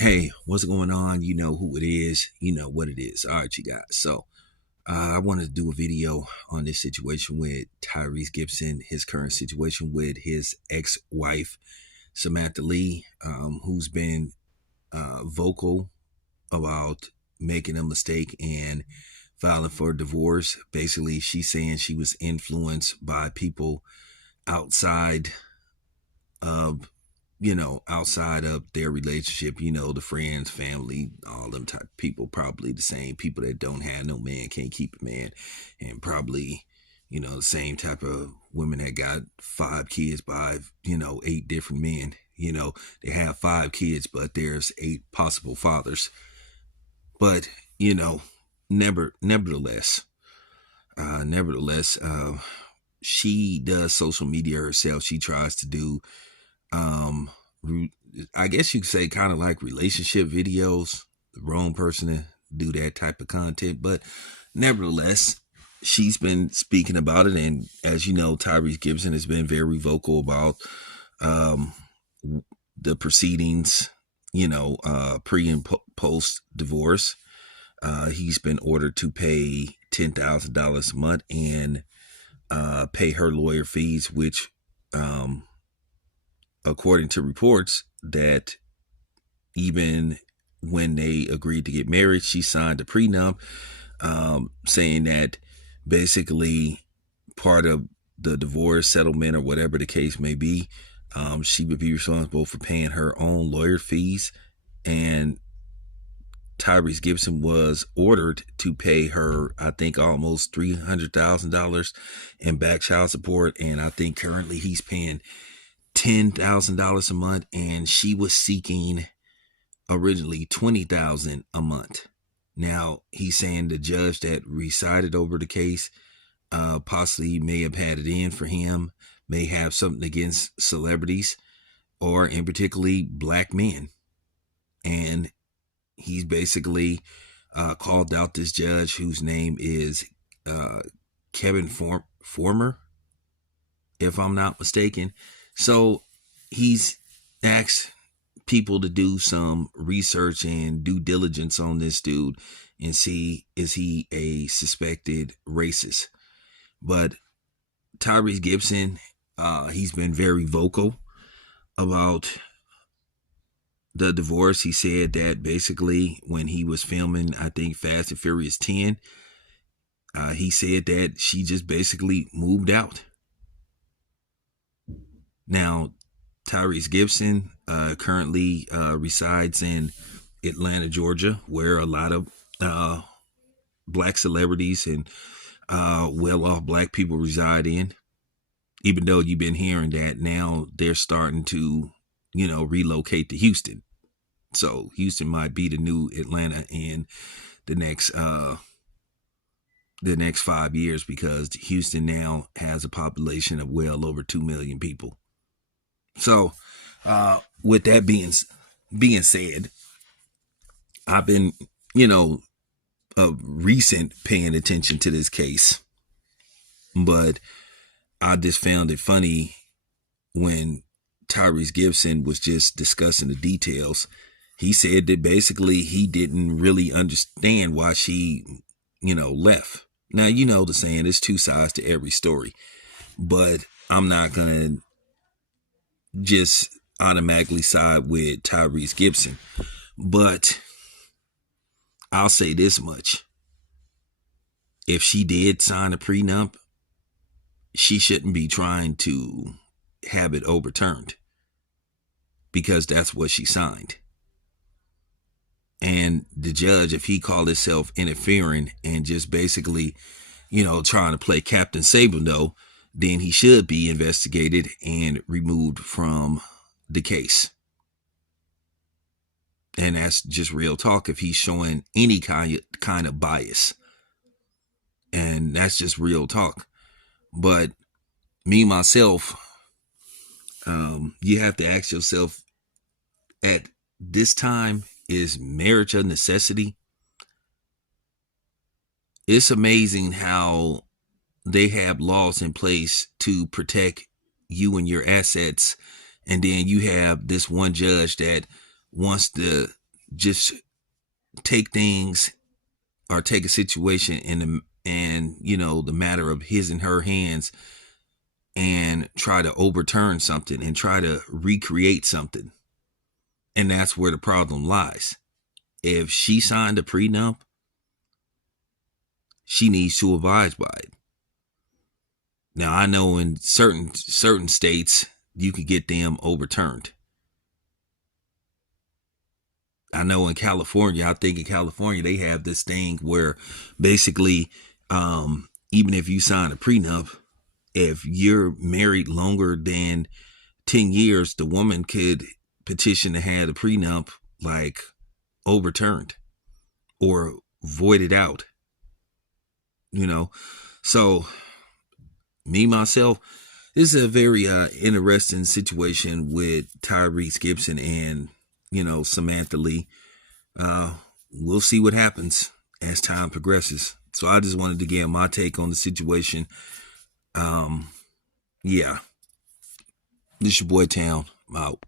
Hey, what's going on? You know who it is. You know what it is. All right, you guys. I wanted to do a video on this situation with Tyrese Gibson, his current situation with his ex-wife, Samantha Lee, who's been vocal about making a mistake and filing for divorce. Basically, she's saying she was influenced by people outside of outside of their relationship, the friends, family, all them type of people, probably the same people that don't have no man, can't keep a man, and probably, the same type of women that got 5 kids by, eight different men. They have 5 kids, but there's 8 possible fathers. But, you know, nevertheless, nevertheless, she does social media herself. She tries to do um I guess you could say kind of like relationship videos. The wrong person to do that type of content, but nevertheless, she's been speaking about it. And as you know, Tyrese Gibson has been very vocal about um the proceedings, pre and post divorce. He's been ordered to pay $10,000 a month and pay her lawyer fees, which according to reports, that even when they agreed to get married, she signed a prenup, saying that basically part of the divorce settlement or whatever the case may be, she would be responsible for paying her own lawyer fees. And Tyrese Gibson was ordered to pay her, I think, almost $300,000 in back child support. And I think currently he's paying $10,000 a month, and she was seeking originally $20,000 a month. Now he's saying the judge that resided over the case possibly may have had it in for him, may have something against celebrities or in particularly black men, and he's basically called out this judge whose name is Kevin Former, if I'm not mistaken. So he's asked people to do some research and due diligence on this dude and see, is he a suspected racist. But Tyrese Gibson, he's been very vocal about the divorce. He said that basically when he was filming, I think, Fast and Furious 10, he said that she just basically moved out. Now, Tyrese Gibson currently resides in Atlanta, Georgia, where a lot of black celebrities and well-off black people reside in. Even though you've been hearing that now they're starting to, relocate to Houston. So Houston might be the new Atlanta in the next 5 years, because Houston now has a population of well over 2 million people. So, with that being said, I've been, recent paying attention to this case, but I just found it funny when Tyrese Gibson was just discussing the details. He said that basically he didn't really understand why she, left. Now, the saying, there's two sides to every story, but I'm not gonna just automatically side with Tyrese Gibson. But I'll say this much. If she did sign a prenup, she shouldn't be trying to have it overturned, because that's what she signed. And the judge, if he called himself interfering and just basically, trying to play Captain Sabino, then he should be investigated and removed from the case. And that's just real talk if he's showing any kind of bias. And that's just real talk. But me, myself, you have to ask yourself, at this time, is marriage a necessity? It's amazing how they have laws in place to protect you and your assets, and then you have this one judge that wants to just take things or take a situation and the matter of his and her hands and try to overturn something and try to recreate something. And that's where the problem lies. If she signed a prenup, she needs to abide by it. Now, I know in certain states you can get them overturned. I know in California, I think in California they have this thing where basically, even if you sign a prenup, if you're married longer than 10 years, the woman could petition to have the prenup like overturned or voided out. So me myself, this is a very interesting situation with Tyrese Gibson and Samantha Lee. We'll see what happens as time progresses. So I just wanted to get my take on the situation. Yeah, this your boy Town. I'm out.